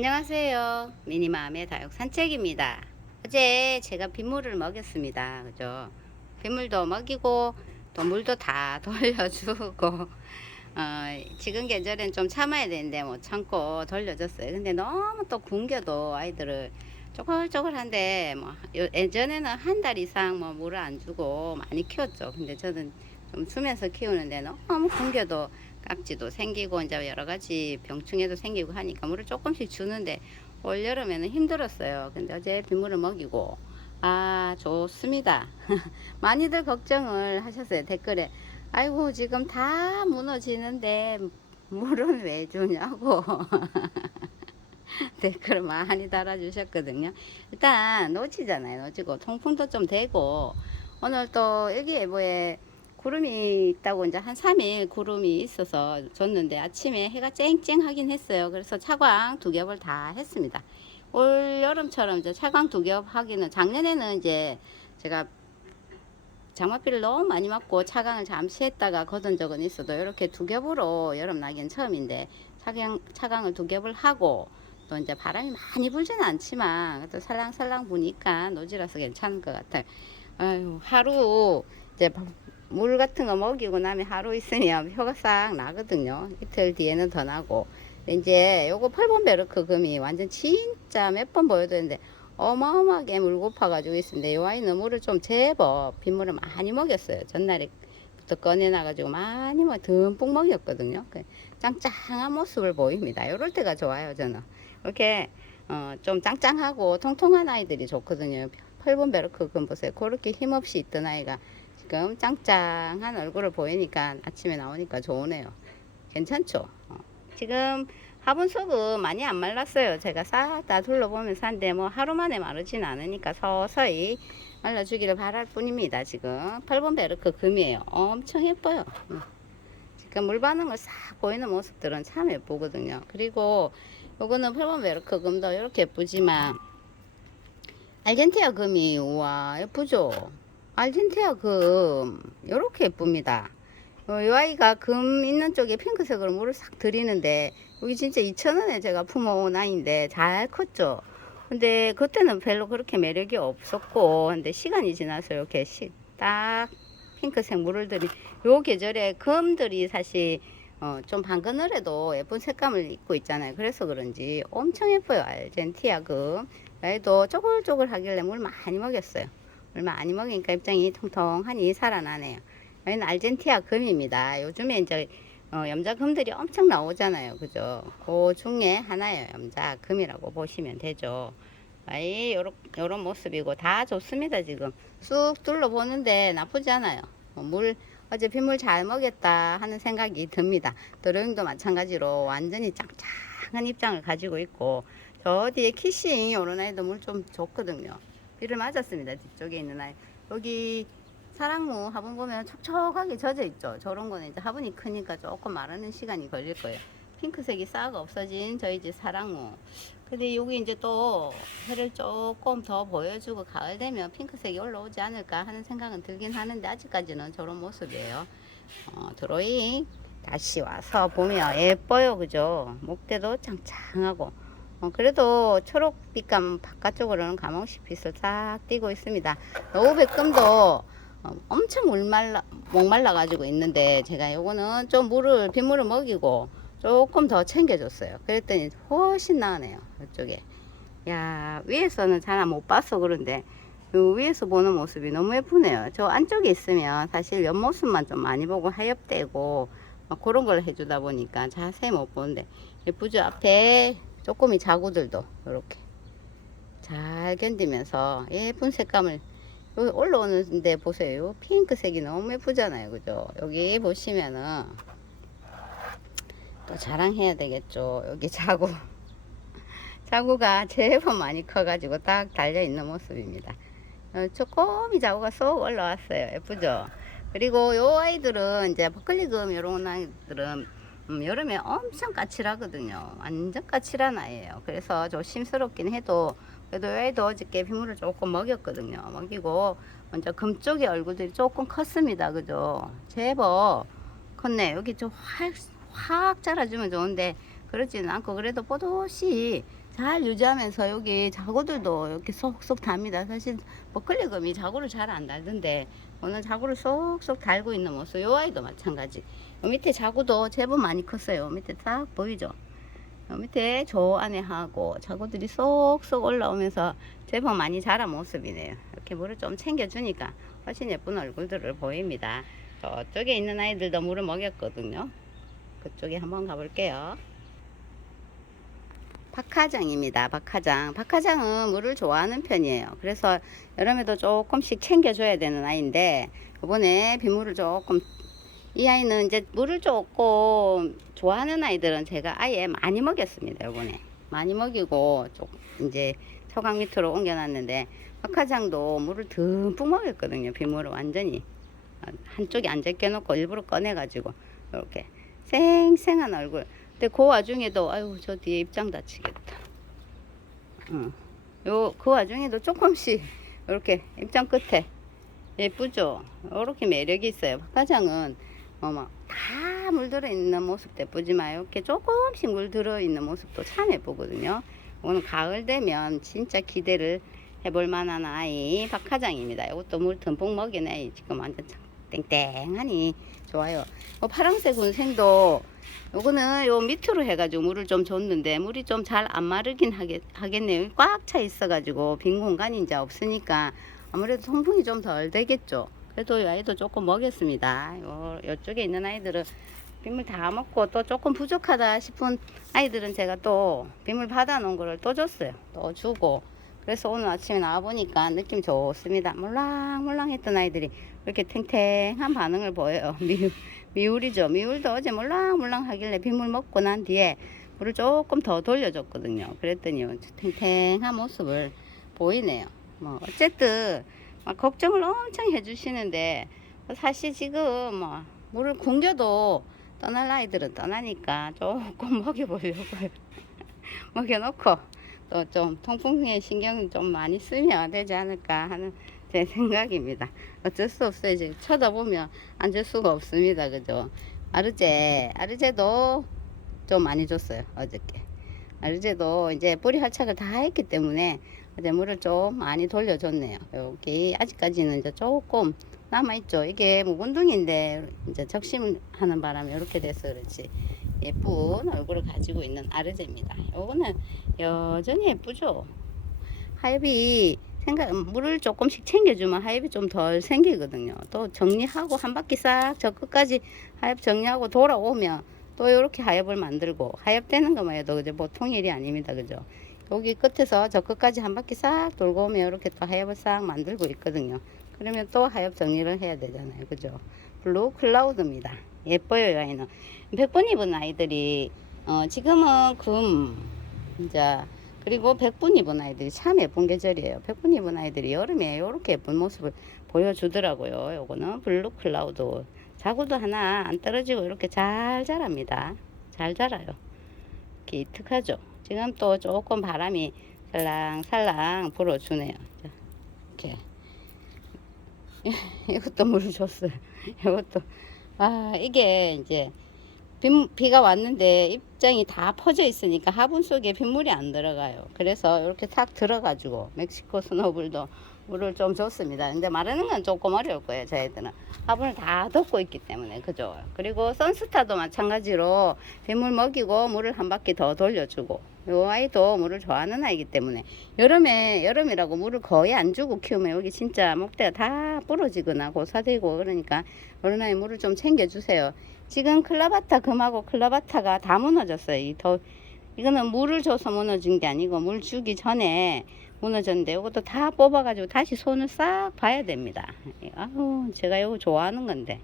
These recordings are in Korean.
안녕하세요. 미니맘의 다육 산책입니다. 어제 제가 빗물을 먹였습니다. 그죠? 빗물도 먹이고 또 물도 다 돌려주고 지금 계절엔 좀 참아야 되는데 못 참고 돌려줬어요. 근데 너무 또 굶겨도 아이들을 쪼글쪼글한데 뭐 예전에는 한 달 이상 뭐 물을 안 주고 많이 키웠죠. 근데 저는 좀 주면서 키우는데 너무 굶겨도 깍지도 생기고 이제 여러 가지 병충해도 생기고 하니까 물을 조금씩 주는데 올 여름에는 힘들었어요. 근데 어제 빗물을 먹이고 좋습니다. 많이들 걱정을 하셨어요. 댓글에 아이고 지금 다 무너지는데 물은 왜 주냐고 댓글 많이 달아주셨거든요. 일단 놓치잖아요. 놓치고 통풍도 좀 되고 오늘 또 일기예보에 구름이 있다고 이제 한 3일 구름이 있어서 줬는데 아침에 해가 쨍쨍하긴 했어요. 그래서 차광 2겹을 다 했습니다. 올 여름처럼 이제 차광 2겹 하기는 작년에는 이제 제가 장마비를 너무 많이 맞고 차광을 잠시 했다가 걷은 적은 있어도 이렇게 2겹으로 여름 나기는 처음인데 차광을 2겹을 하고 또 이제 바람이 많이 불지는 않지만 또 살랑살랑 부니까 노지라서 괜찮은 것 같아요. 아유, 하루 이제 물 같은 거 먹이고 나면 하루 있으면 표가 싹 나거든요. 이틀 뒤에는 더 나고. 이제 요거 8번 베르크 금이 완전 진짜 몇 번 보여드렸는데 어마어마하게 물 고파가지고 있습니다. 요 아이는 물을 좀 제법 빗물을 많이 먹였어요. 전날에부터 꺼내놔가지고 많이 듬뿍 먹였거든요. 짱짱한 모습을 보입니다. 요럴 때가 좋아요, 저는. 이렇게 좀 짱짱하고 통통한 아이들이 좋거든요. 8번 베르크 금 보세요. 그렇게 힘없이 있던 아이가 지금 짱짱한 얼굴을 보이니까 아침에 나오니까 좋으네요. 괜찮죠? 지금 화분 속은 많이 안 말랐어요. 제가 싹 다 둘러보면서 한데 뭐 하루 만에 마르진 않으니까 서서히 말라주기를 바랄 뿐입니다. 지금 8번 베르크 금이에요. 엄청 예뻐요. 지금 물 반응을 싹 보이는 모습들은 참 예쁘거든요. 그리고 요거는 8번 베르크 금도 이렇게 예쁘지만 알젠티아 금이 우와 예쁘죠. 알젠티아 금 이렇게 예쁩니다. 요 아이가 금 있는 쪽에 핑크색으로 물을 싹 들이는데 여기 진짜 2,000원에 제가 품어온 아이인데 잘 컸죠. 근데 그때는 별로 그렇게 매력이 없었고 근데 시간이 지나서 이렇게 딱 핑크색 물을 들이 요 계절에 금들이 사실 좀 방그늘해도 예쁜 색감을 입고 있잖아요. 그래서 그런지 엄청 예뻐요. 알젠티아 금. 얘도 쪼글쪼글 하길래 물 많이 먹였어요. 물 많이 먹으니까 입장이 통통하니 살아나네요. 여기는 알젠티아 금입니다. 요즘에 이제 염자금들이 엄청 나오잖아요. 그죠? 그 중에 하나예요. 염자금이라고 보시면 되죠. 요런 모습이고 다 좋습니다. 지금 쑥 둘러보는데 나쁘지 않아요. 물 어제 빗물 잘 먹였다 하는 생각이 듭니다. 드로잉도 마찬가지로 완전히 짱짱한 입장을 가지고 있고 저 뒤에 키싱 요런 아이도 물 좀 좋거든요. 비를 맞았습니다. 뒤쪽에 있는 아이 여기 사랑무 화분 보면 촉촉하게 젖어 있죠. 저런 거는 이제 화분이 크니까 조금 마르는 시간이 걸릴 거예요. 핑크색이 싹 없어진 저희 집 사랑무. 근데 여기 이제 또 해를 조금 더 보여주고 가을 되면 핑크색이 올라오지 않을까 하는 생각은 들긴 하는데 아직까지는 저런 모습이에요. 드로잉 다시 와서 보면 예뻐요. 그죠? 목대도 짱짱하고. 그래도 초록빛감 바깥쪽으로는 가몽시 빛을 싹 띄고 있습니다. 노후백금도 엄청 목말라 가지고 있는데 제가 요거는 좀 빗물을 먹이고 조금 더 챙겨줬어요. 그랬더니 훨씬 나으네요. 이쪽에. 야, 위에서는 잘 못 봐서 그런데 요 위에서 보는 모습이 너무 예쁘네요. 저 안쪽에 있으면 사실 옆모습만 좀 많이 보고 하엽되고 그런 걸 해주다 보니까 자세히 못 보는데 예쁘죠. 앞에 쪼꼬미 자구들도 이렇게 잘 견디면서 예쁜 색감을 여기 올라오는데 보세요. 핑크색이 너무 예쁘잖아요. 그죠? 여기 보시면은 또 자랑해야 되겠죠. 여기 자구가 제법 많이 커가지고 딱 달려있는 모습입니다. 쪼꼬미 자구가 쏙 올라왔어요. 예쁘죠? 그리고 요 아이들은 이제 버클리금 요런 아이들은 여름에 엄청 까칠하거든요. 완전 까칠한 아이예요. 그래서 조심스럽긴 해도 그래도 얘도 어저께 빗물을 조금 먹였거든요. 먹이고 먼저 금 쪽에 얼굴들이 조금 컸습니다. 그죠? 제법 컸네. 여기 좀 확 자라주면 좋은데 그러지는 않고 그래도 뽀듯이 잘 유지하면서 여기 자구들도 이렇게 쏙쏙 답니다. 사실 버클리금이 자구를 잘 안 달던데 오늘 자구를 쏙쏙 달고 있는 모습. 요 아이도 마찬가지. 요 밑에 자구도 제법 많이 컸어요. 밑에 딱 보이죠? 요 밑에 저 안에 하고 자구들이 쏙쏙 올라오면서 제법 많이 자란 모습이네요. 이렇게 물을 좀 챙겨주니까 훨씬 예쁜 얼굴들을 보입니다. 저쪽에 있는 아이들도 물을 먹였거든요. 그쪽에 한번 가볼게요. 박하장입니다. 박하장. 박하장은 물을 좋아하는 편이에요. 그래서 여름에도 조금씩 챙겨줘야 되는 아이인데 이번에 빗물을 조금, 이 아이는 이제 물을 조금 좋아하는 아이들은 제가 아예 많이 먹였습니다. 이번에 많이 먹이고 이제 초강 밑으로 옮겨놨는데 박하장도 물을 듬뿍 먹였거든요. 빗물을 완전히 한쪽에 안 제껴놓고 일부러 꺼내가지고 이렇게 생생한 얼굴. 근데 그 와중에도 아유 저 뒤에 입장 다치겠다. 그 와중에도 조금씩 이렇게 입장 끝에 예쁘죠. 이렇게 매력이 있어요. 박하장은 다 물들어 있는 모습도 예쁘지만 이렇게 조금씩 물들어 있는 모습도 참 예쁘거든요. 오늘 가을 되면 진짜 기대를 해볼 만한 아이 박하장입니다. 이것도 물 듬뿍 먹이네. 지금 완전 땡땡하니 좋아요. 파랑색 운생도 요거는 요 밑으로 해가지고 물을 좀 줬는데 물이 좀 잘 안 마르긴 하겠네요. 꽉 차 있어가지고 빈 공간이 이제 없으니까 아무래도 통풍이 좀 덜 되겠죠. 그래도 이 아이도 조금 먹였습니다. 요쪽에 있는 아이들은 빗물 다 먹고 또 조금 부족하다 싶은 아이들은 제가 또 빗물 받아 놓은 거를 또 줬어요. 또 주고. 그래서 오늘 아침에 나와보니까 느낌 좋습니다. 몰랑몰랑 했던 아이들이 이렇게 탱탱한 반응을 보여요. 미울이죠. 미울도 어제 몰랑몰랑 하길래 빗물 먹고 난 뒤에 물을 조금 더 돌려줬거든요. 그랬더니 탱탱한 모습을 보이네요. 어쨌든 걱정을 엄청 해주시는데 사실 지금 물을 굶겨도 떠날 아이들은 떠나니까 조금 먹여보려고요. 먹여놓고 또 좀 통풍에 신경 좀 많이 쓰면 되지 않을까 하는 제 생각입니다. 어쩔 수 없어요. 이제 쳐다보면 앉을 수가 없습니다. 그죠? 아르제도 좀 많이 줬어요. 어저께. 아르제도 이제 뿌리 활착을 다 했기 때문에 어제 물을 좀 많이 돌려줬네요. 여기 아직까지는 이제 조금 남아있죠. 이게 묵은둥인데 이제 적심하는 바람에 이렇게 돼서 그렇지 예쁜 얼굴을 가지고 있는 아르제입니다. 요거는 여전히 예쁘죠. 하엽이 물을 조금씩 챙겨주면 하엽이 좀 덜 생기거든요. 또 정리하고 한 바퀴 싹 저 끝까지 하엽 정리하고 돌아오면 또 이렇게 하엽을 만들고 하엽 되는 것만 해도 그죠 보통 일이 아닙니다. 그죠? 여기 끝에서 저 끝까지 한 바퀴 싹 돌고 오면 이렇게 또 하엽을 싹 만들고 있거든요. 그러면 또 하엽 정리를 해야 되잖아요. 그죠? 블루 클라우드입니다. 예뻐요. 이 아이는 100번 입은 아이들이 지금은 이제 그리고 100분 입은 아이들이 참 예쁜 계절이에요. 100분 입은 아이들이 여름에 이렇게 예쁜 모습을 보여주더라고요. 요거는 블루 클라우드. 자구도 하나 안 떨어지고 이렇게 잘 자랍니다. 잘 자라요. 이렇게 이특하죠. 지금 또 조금 바람이 살랑살랑 불어주네요. 이렇게 이것도 물을 줬어요. 이것도 이게 이제 비가 왔는데 입장이 다 퍼져 있으니까 화분 속에 빗물이 안 들어가요. 그래서 이렇게 탁 들어가지고 멕시코 스노블도 물을 좀 줬습니다. 근데 마르는 건 조금 어려울 거예요. 저희들은 화분을 다 덮고 있기 때문에 그죠. 그리고 선스타도 마찬가지로 빗물 먹이고 물을 한 바퀴 더 돌려주고 요 아이도 물을 좋아하는 아이기 때문에 여름이라고 물을 거의 안 주고 키우면 여기 진짜 목대가 다 부러지거나 고사되고 그러니까 어른 아이 물을 좀 챙겨주세요. 지금 클라바타 금하고 클라바타가 다 무너졌어요. 이거는 물을 줘서 무너진 게 아니고 물 주기 전에 무너졌는데 이것도 다 뽑아가지고 다시 손을 싹 봐야 됩니다. 아우 제가 이거 좋아하는 건데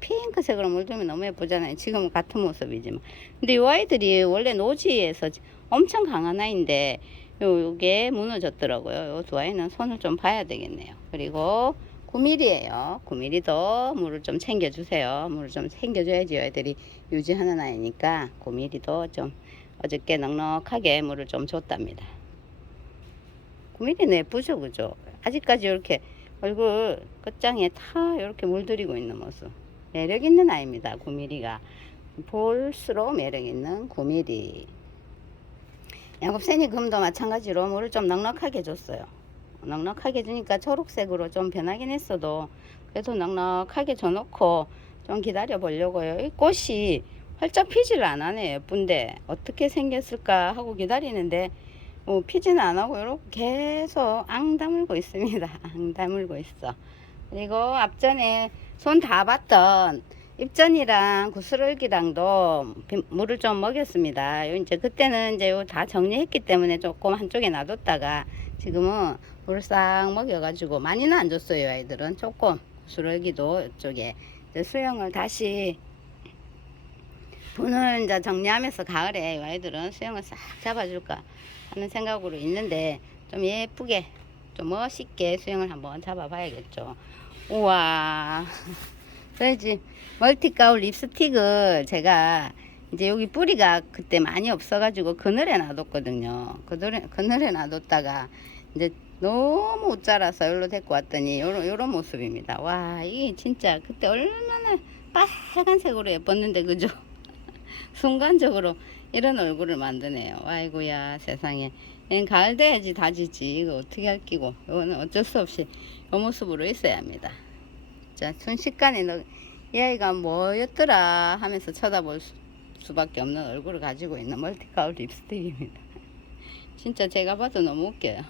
핑크색으로 물들면 너무 예쁘잖아요. 지금은 같은 모습이지만 근데 이 아이들이 원래 노지에서 엄청 강한 아이인데 요게 무너졌더라고요. 요 두 아이는 손을 좀 봐야 되겠네요. 그리고 9mm예요. 9mm도 물을 좀 챙겨주세요. 물을 좀 챙겨줘야지 아이들이 유지하는 아이니까 9mm도 좀 어저께 넉넉하게 물을 좀 줬답니다. 9mm는 예쁘죠, 그죠? 아직까지 이렇게 얼굴 끝장에 다 이렇게 물들이고 있는 모습. 매력 있는 아이입니다, 9mm가. 볼수록 매력 있는 9mm. 야곱새니 금도 마찬가지로 물을 좀 넉넉하게 줬어요. 넉넉하게 주니까 초록색으로 좀 변하긴 했어도 그래도 넉넉하게 줘놓고 좀 기다려 보려고요. 이 꽃이 활짝 피지를 안 하네. 예쁜데 어떻게 생겼을까 하고 기다리는데 피지는 안 하고 이렇게 계속 앙 다물고 있습니다. 앙 다물고 있어. 그리고 앞전에 손 다 봤던 잎전이랑 구스러기랑도 물을 좀 먹였습니다. 이제 그때는 이제 다 정리했기 때문에 조금 한쪽에 놔뒀다가 지금은 물을 싹 먹여가지고 많이는 안 줬어요. 아이들은 조금 구스러기도 이쪽에 수영을 다시 분을 이제 정리하면서 가을에 아이들은 수영을 싹 잡아줄까 하는 생각으로 있는데 좀 예쁘게 좀 멋있게 수영을 한번 잡아봐야겠죠. 우와. 그래야지 멀티가울 립스틱을 제가 이제 여기 뿌리가 그때 많이 없어가지고 그늘에 놔뒀거든요. 그늘에 놔뒀다가 이제 너무 옷 자라서 여기로 데리고 왔더니 요런 모습입니다. 와, 이게 진짜 그때 얼마나 빨간색으로 예뻤는데 그죠? 순간적으로 이런 얼굴을 만드네요. 아이고야 세상에. 가을 돼야지 다지지. 이거 어떻게 할 끼고. 이거는 어쩔 수 없이 이 모습으로 있어야 합니다. 자, 순식간에 이 아이가 뭐였더라 하면서 쳐다볼 수밖에 없는 얼굴을 가지고 있는 멀티가울 립스틱입니다. 진짜 제가 봐도 너무 웃겨요.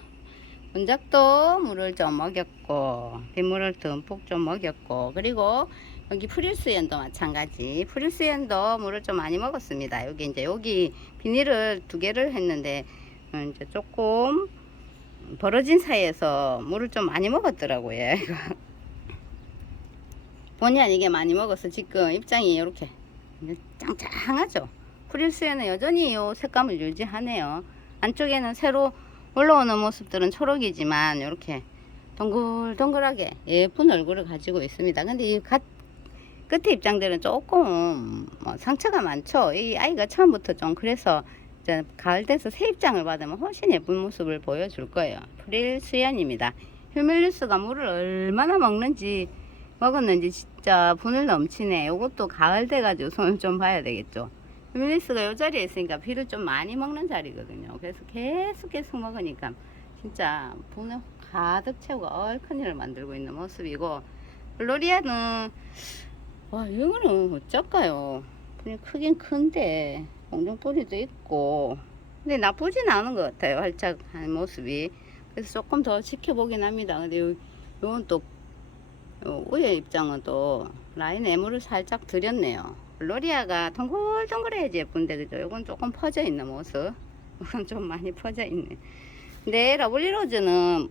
분작도 물을 좀 먹였고 빗물을 듬뿍 좀 먹였고 그리고 여기 프릴스연도 마찬가지. 프릴스연도 물을 좀 많이 먹었습니다. 여기 비닐을 2개를 했는데 이제 조금 벌어진 사이에서 물을 좀 많이 먹었더라고요. 본의 아니게 많이 먹어서 지금 입장이 이렇게 짱짱하죠. 프릴스에는 여전히 이 색감을 유지하네요. 안쪽에는 새로 올라오는 모습들은 초록이지만 이렇게 동글동글하게 예쁜 얼굴을 가지고 있습니다. 근데 이 끝에 입장들은 조금 상처가 많죠. 이 아이가 처음부터 좀 그래서 이제 가을 돼서 새 입장을 받으면 훨씬 예쁜 모습을 보여줄 거예요. 프릴스연입니다. 휴밀리스가 물을 얼마나 먹었는지 진짜 분을 넘치네. 요것도 가을 돼가지고 손을 좀 봐야 되겠죠. 휴밀리스가 요 자리에 있으니까 비를 좀 많이 먹는 자리거든요. 그래서 계속 먹으니까 진짜 분을 가득 채우고 얼큰이를 만들고 있는 모습이고, 플로리아는 와 이거는 어쩔까요? 분이 크긴 큰데 공중뿌리도 있고 근데 나쁘진 않은 것 같아요. 활짝 한 모습이. 그래서 조금 더 지켜보긴 합니다. 근데 요건 또 위에 입장은 또 라인 애물을 살짝 들였네요. 로리아가 동글동글해야지 예쁜데 그죠? 요건 조금 퍼져 있는 모습. 이건 좀 많이 퍼져 있네. 근데 러블리로즈는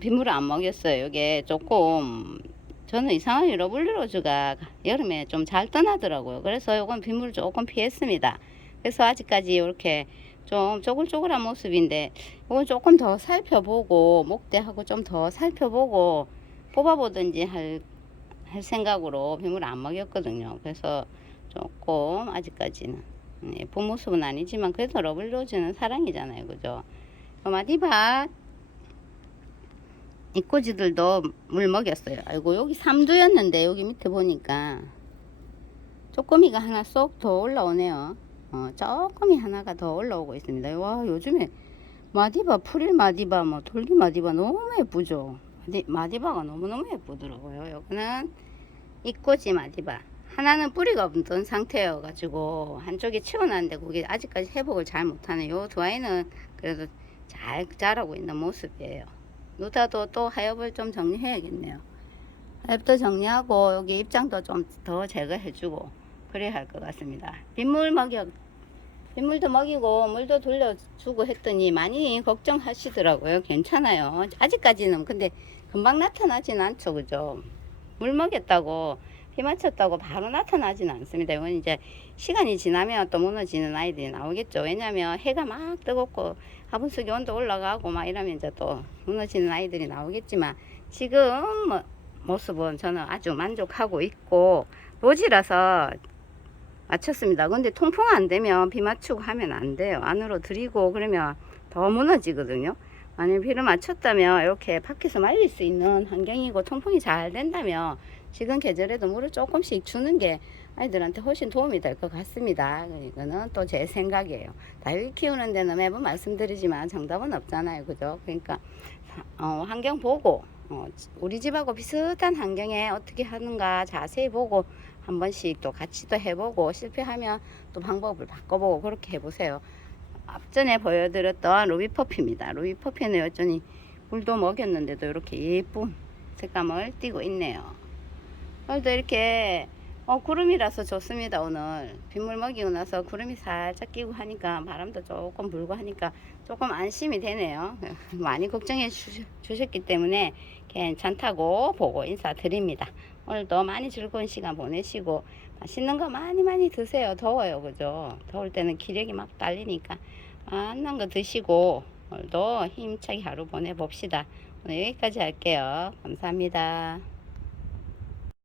빗물을 안 먹였어요. 이게 조금 저는 이상하게 러블리로즈가 여름에 좀 잘 떠나더라고요. 그래서 요건 빗물을 조금 피했습니다. 그래서 아직까지 이렇게 좀 쪼글쪼글한 모습인데 이건 조금 더 살펴보고 목대하고 좀 더 살펴보고 뽑아보든지 할 생각으로 빗물을 안 먹였거든요. 그래서 조금 아직까지는 예쁜 모습은 아니지만 그래도 러블리로즈는 사랑이잖아요. 그죠? 마디바 이꼬지들도 물 먹였어요. 아이고 여기 3두였는데 여기 밑에 보니까 쪼꼬미가 하나 쏙 더 올라오네요. 쪼꼬미 하나가 더 올라오고 있습니다. 와 요즘에 마디바 프릴 마디바 뭐 돌기 마디바 너무 예쁘죠. 마디바가 너무너무 예쁘더라고요. 여기는 이꼬지 마디바 하나는 뿌리가 없던 상태여 가지고 한쪽에 치워놨는데 그게 아직까지 회복을 잘 못하네. 요 두 아이는 그래도 잘 자라고 있는 모습이에요. 누다도 또 하엽을 좀 정리해야겠네요. 하엽도 정리하고 여기 입장도 좀 더 제거해주고 그래야 할 것 같습니다. 빗물도 먹이고 물도 돌려주고 했더니 많이 걱정하시더라고요. 괜찮아요. 아직까지는. 근데 금방 나타나진 않죠. 그죠? 물 먹였다고 비 맞췄다고 바로 나타나진 않습니다. 이건 이제 시간이 지나면 또 무너지는 아이들이 나오겠죠. 왜냐면 해가 막 뜨겁고 화분속에 온도 올라가고 막 이러면 이제 또 무너지는 아이들이 나오겠지만 지금 모습은 저는 아주 만족하고 있고 로지라서 맞췄습니다. 근데 통풍 안 되면 비 맞추고 하면 안 돼요. 안으로 들이고 그러면 더 무너지거든요. 만약 비를 맞췄다면 이렇게 밖에서 말릴 수 있는 환경이고 통풍이 잘 된다면 지금 계절에도 물을 조금씩 주는 게 아이들한테 훨씬 도움이 될 것 같습니다. 이거는 또 제 생각이에요. 다육이 키우는 데는 매번 말씀드리지만 정답은 없잖아요. 그죠? 그러니까 환경 보고 우리 집하고 비슷한 환경에 어떻게 하는가 자세히 보고 한 번씩 또 같이 또 해보고 실패하면 또 방법을 바꿔보고 그렇게 해보세요. 앞전에 보여드렸던 루비퍼피입니다. 루비퍼피는 여전히 물도 먹였는데도 이렇게 예쁜 색감을 띠고 있네요. 오늘도 이렇게 구름이라서 좋습니다. 오늘 빗물 먹이고 나서 구름이 살짝 끼고 하니까 바람도 조금 불고 하니까 조금 안심이 되네요. 많이 걱정해 주셨기 때문에 괜찮다고 보고 인사드립니다. 오늘도 많이 즐거운 시간 보내시고 맛있는 거 많이 드세요. 더워요. 그죠? 더울 때는 기력이 막 딸리니까 맛난 거 드시고 오늘도 힘차게 하루 보내봅시다. 오늘 여기까지 할게요. 감사합니다.